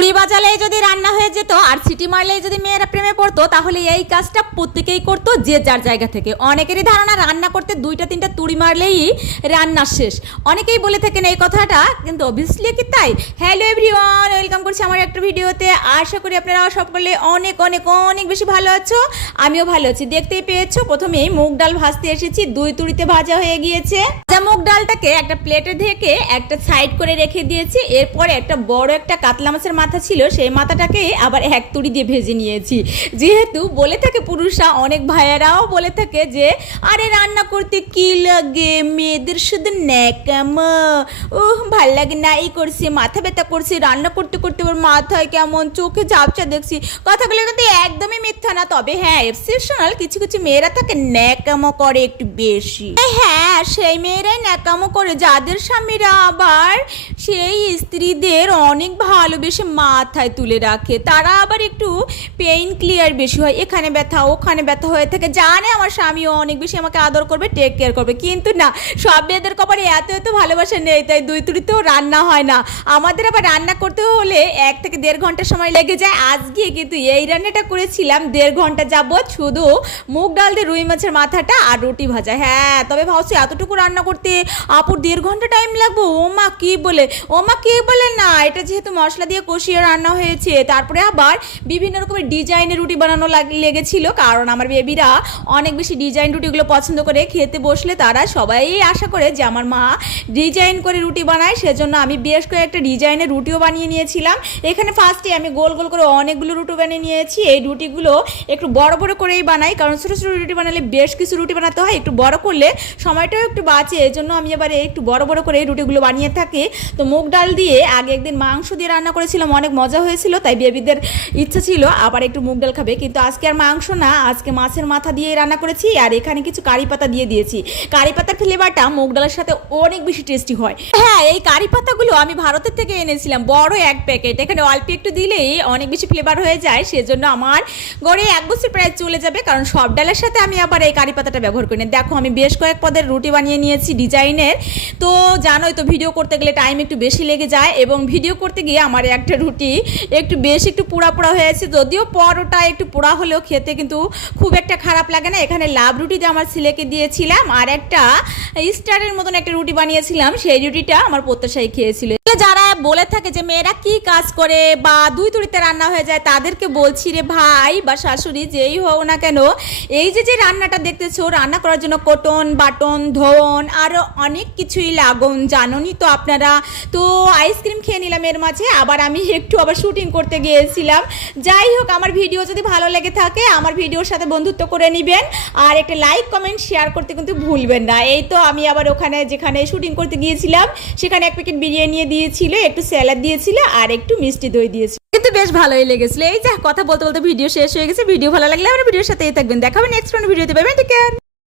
ছুরি বাজালেই যদি রান্না হয়ে যেত আর সিটি মারলেই যদি মেয়েরা প্রেমে পড়তো তাহলে এই কাজটা প্রত্যেকেই করতো যে যার জায়গা থেকে। অনেকেরই ধারণা রান্না করতে 2টা 3টা তুড়ি মারলেই রান্না শেষ। অনেকেই বলে থাকেন এই কথাটা, কিন্তু অবভিয়াসলি কি তাই? হ্যালো এভরিওয়ান, ওয়েলকাম করছি আমার একটা ভিডিওতে। আশা করি আপনারা সকলে অনেক অনেক অনেক বেশি ভালো আছো। আমিও ভালো আছি। দেখতেই পেয়েছো প্রথমেই মুগ ডাল ভাজতে এসেছি, 2 তুড়িতে ভাজা হয়ে গিয়েছে। মুগ ডালটাকে একটা প্লেটে ঢেকে একটা সাইড করে রেখে দিয়েছি। এরপরে একটা বড় একটা কাতলা মাছের মাথা ছিল, সেই মাথাটাকে আবার 1 তুড়ি দিয়ে ভেজে নিয়েছি। যেহেতু বলে থাকে পুরুষরা, অনেক ভাইয়েরাও বলে থাকে যে আরে রান্না করতে কি লাগে, মেয়েদের শুধু ন্যাকামো, ভাল লাগে না, এই করছি, মাথা ব্যথা করছি, রান্না করতে করতে ওর মাথায় কেমন চোখে ঝাপসা দেখছি। কথাগুলো কিন্তু একদমই মিথ্যা না, তবে হ্যাঁ এক্সেপশনাল কিছু কিছু মেয়েরা থাকে ন্যাকামো করে একটু বেশি। হ্যাঁ, সেই মেয়েরাই ন্যাকামো করে যাদের স্বামীরা আবার সেই স্ত্রীদের অনেক ভালোবেসে মাথায় তুলে রাখে। তারা আবার একটু পেইন ক্লিয়ার বেশি হয়, এখানে ব্যথা ওখানে ব্যথা হয়ে থাকে, জানে আমার স্বামীও অনেক বেশি আমাকে আদর করবে, টেক কেয়ার করবে। কিন্তু না, সব মেয়েদের কপালে এত এত ভালোবাসা নেই, তাই 2 তুড়িতেও রান্না হয় না। আমাদের আবার রান্না করতে হলে 1 থেকে 1.5 ঘন্টা সময় লেগে যায়। আজকে কিন্তু এই রান্নাটা করেছিলাম 1.5 ঘন্টা যাবত, শুধু মুগ ডাল দিয়ে রুই মাছের মাথাটা আর রুটি ভাজা। হ্যাঁ, তবে ভাবছি এতটুকু রান্না করতে আপুর 1.5 ঘন্টা টাইম লাগবে। ওমা কি বলে না, এটা যেহেতু মশলা দিয়ে কষিয়ে রান্না হয়েছে, তারপরে আবার বিভিন্ন রকমের ডিজাইনের রুটি বানানো লেগেছিল, কারণ আমার বেবিরা অনেক বেশি ডিজাইন রুটিগুলো পছন্দ করে। খেতে বসলে তারা সবাই আশা করে যে আমার মা ডিজাইন করে রুটি বানায়, সেজন্য আমি বেশ কয়েকটা ডিজাইনের রুটিও বানিয়ে নিয়েছিলাম। এখানে ফার্স্টে আমি গোল গোল করে অনেকগুলো রুটি বানিয়ে নিয়েছি। এই রুটিগুলো একটু বড় বড় করেই বানাই, কারণ ছোটো ছোটো রুটি বানালে বেশ কিছু রুটি বানাতে হয়, একটু বড় করলে সময়টাও একটু বাঁচে। এই জন্য আমি এবারে একটু বড় বড় করে এই রুটিগুলো বানিয়ে থাকি। তো মুগ ডাল দিয়ে আগে একদিন মাংস দিয়ে রান্না করেছিলাম, অনেক মজা হয়েছিল, তাই বেবিদের ইচ্ছা ছিল আবার একটু মুগ ডাল খাবে। কিন্তু আজকে আর মাংস না, আজকে মাছের মাথা দিয়ে রান্না করেছি, আর এখানে কিছু কারি পাতা দিয়ে দিয়েছি। কারি পাতার ফ্লেভারটা মুগ ডালের সাথে অনেক বেশি টেস্টি হয়। হ্যাঁ, এই কারি পাতাগুলো আমি ভারতের থেকে এনেছিলাম, বড় 1 প্যাকেট। এখানে অল্প একটু দিলেই অনেক বেশি ফ্লেভার হয়ে যায়, সেজন্য আমার গড়ে 1 বছর প্রায় চলে যাবে, কারণ সব ডালের সাথে আমি আবার এই কারি পাতাটা ব্যবহার করি না। দেখো, আমি বেশ কয়েক পদের রুটি বানিয়ে নিয়েছি ডিজাইনের। তো জানোই তো, ভিডিও করতে গেলে টাইম একটু বেশি লেগে যায়, এবং ভিডিও করতে গিয়ে আমার একটা রুটি একটু পোড়া পোড়া হয়েছে। যদিও পরোটা একটু পোড়া হলেও খেতে কিন্তু খুব একটা খারাপ লাগে না। এখানে লাভ রুটিতে আমার ছেলেকে দিয়েছিলাম, আর একটা স্টারের মতন একটা রুটি বানিয়েছিলাম, সেই রুটিটা আমার প্রত্যাশাই খেয়েছিল। যারা বলে থাকে যে মেয়েরা কি কাজ করে বা 2 তুড়িতে রান্না হয়ে যায়, তাদেরকে বলছি রে ভাই বা শাশুড়ি যেই হোক না কেন, এই যে রান্নাটা দেখতেছো, রান্না করার জন্য কটন বাটন ধোন আরও অনেক কিছুই লাগন, জানোনি তো আপনারা। তো আইসক্রিম খেয়ে নিলাম এর মাঝে, আবার আমি একটু শুটিং করতে গিয়েছিলাম। যাই হোক, আমার ভিডিও যদি ভালো লেগে থাকে আমার ভিডিওর সাথে বন্ধুত্ব করে নেবেন, আর একটা লাইক কমেন্ট শেয়ার করতে কিন্তু ভুলবেন না। এই তো আমি আবার ওখানে যেখানে শুটিং করতে গিয়েছিলাম সেখানে 1 প্যাকেট বিরিয়ানি দিয়েছিল, একটু স্যালাড দিয়েছিল, আর একটু মিষ্টি দই দিয়েছিল, কিন্তু বেশ ভালোই লেগেছিল। এই যা কথা বলতে বলতে ভিডিও শেষ হয়ে গেছে। ভিডিও ভালো লাগলে আমার ভিডিওর সাথেই থাকবেন। দেখাবেন নেক্সট ভিডিওতে, পাবেন। Take care.